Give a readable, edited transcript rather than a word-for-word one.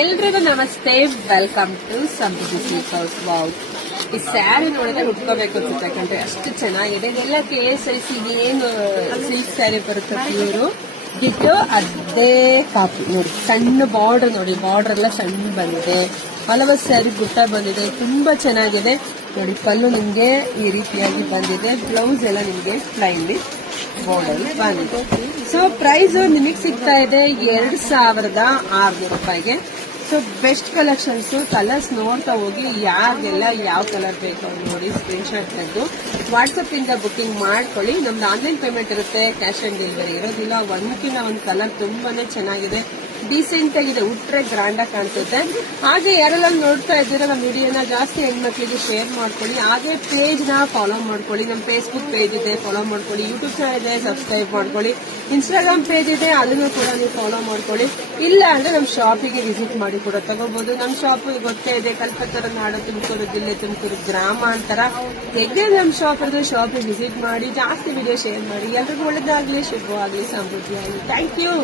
ಎಲ್ರಿಗೂ ನಮಸ್ತೆ, welcome to Samriddhi silk house. Wow, ಈ ಸ್ಯಾರಿ ನೋಡಿದ್ರೆ ಹುಡ್ಕೋಬೇಕು ಅನ್ಸುತ್ತೆ, ಯಾಕಂದ್ರೆ ಅಷ್ಟು ಚೆನ್ನಾಗಿದೆ. ಇದೆಲ್ಲ KSIC ಏನು ಸಿಲ್ಕ್ ಸ್ಯಾರಿ ಬರುತ್ತೆ ಪ್ಯೂರು ಗಿಟ್ಟು ಅದೇ ಕಾಪಿ ನೋಡಿ. ಸಣ್ಣ ಬಾರ್ಡರ್ ನೋಡಿ, ಬಾರ್ಡರ್ ಎಲ್ಲ ಸಣ್ಣ ಬಂದಿದೆ. ಹಲವು ಸ್ಯಾರಿ ಬುಟ್ಟ ಬಂದಿದೆ, ತುಂಬಾ ಚೆನ್ನಾಗಿದೆ ನೋಡಿ. ಪಲ್ಲು ನಿಮ್ಗೆ ಈ ರೀತಿಯಾಗಿ ಬಂದಿದೆ, ಬ್ಲೌಸ್ ಎಲ್ಲ ನಿಮ್ಗೆ ಪ್ಲೈನ್ ಬಾರ್ಡರ್ ಬಂದಿದೆ. ಸೊ ಪ್ರೈಸ್ ನಿಮಗೆ ಸಿಗ್ತಾ ಇದೆ 2600 ರೂಪಾಯಿಗೆ. ಸೊ ಬೆಸ್ಟ್ ಕಲೆಕ್ಷನ್ಸ್, ಕಲರ್ಸ್ ನೋಡ್ತಾ ಹೋಗಿ, ಯಾರಿಗೆಲ್ಲ ಯಾವ ಕಲರ್ ಬೇಕು ಅವ್ರು ನೋಡಿ ಸ್ಕ್ರೀನ್ ಶಾಟ್ ತೆಗೆದು ವಾಟ್ಸಪ್ ಇಂದ ಬುಕಿಂಗ್ ಮಾಡ್ಕೊಳ್ಳಿ. ನಮ್ದು ಆನ್ಲೈನ್ ಪೇಮೆಂಟ್ ಇರುತ್ತೆ, ಕ್ಯಾಶ್ ಆನ್ ಡೆಲಿವರಿ ಇರೋದಿಲ್ಲ. ಒಂದಕ್ಕಿಂತ ಒಂದು ಕಲರ್ ತುಂಬಾನೇ ಚೆನ್ನಾಗಿದೆ, ಡೀಸೆಂಟ್ ಆಗಿದೆ, ಉಟ್ರೆ ಗ್ರ್ಯಾಂಡ್ ಆಗಿ ಕಾಣಿಸುತ್ತೆ. ಹಾಗೆ ಯಾರೆಲ್ಲ ನೋಡ್ತಾ ಇದ್ದೀರಾ ನಮ್ಮ ವಿಡಿಯೋನ ಜಾಸ್ತಿ ಹೆಣ್ಮಕ್ಳಿಗೆ ಶೇರ್ ಮಾಡ್ಕೊಳ್ಳಿ. ಹಾಗೆ ಪೇಜ್ ನ ಫಾಲೋ ಮಾಡ್ಕೊಳ್ಳಿ. ನಮ್ಮ ಫೇಸ್ಬುಕ್ ಪೇಜ್ ಇದೆ, ಫಾಲೋ ಮಾಡ್ಕೊಳ್ಳಿ. ಯೂಟ್ಯೂಬ್ ಚಾನಲ್ ಇದೆ, ಸಬ್ಸ್ಕ್ರೈಬ್ ಮಾಡ್ಕೊಳ್ಳಿ. ಇನ್ಸ್ಟಾಗ್ರಾಮ್ ಪೇಜ್ ಇದೆ, ಅದನ್ನು ಕೂಡ ನೀವು ಫಾಲೋ ಮಾಡ್ಕೊಳ್ಳಿ. ಇಲ್ಲ ಅಂದ್ರೆ ನಮ್ಮ ಶಾಪಿಗೆ ವಿಸಿಟ್ ಮಾಡಿ ಕೂಡ ತಗೋಬಹುದು. ನಮ್ಮ ಶಾಪ್ ಗೊತ್ತೇ ಇದೆ, ಕಲ್ಪತ್ತರ ನಾಡು, ತುಮಕೂರು ಜಿಲ್ಲೆ, ತುಮಕೂರು ಗ್ರಾಮಾಂತರ. ಹೇಗೆ ನಮ್ಮ ಶಾಪ್ ಇರೋದು, ಶಾಪಿಗೆ ವಿಸಿಟ್ ಮಾಡಿ, ಜಾಸ್ತಿ ವಿಡಿಯೋ ಶೇರ್ ಮಾಡಿ. ಎಲ್ರಿಗೂ ಒಳ್ಳೇದಾಗ್ಲಿ, ಶುಭವಾಗ್ಲಿ, ಸಮೃದ್ಧಿ ಆಗಲಿ. Thank you.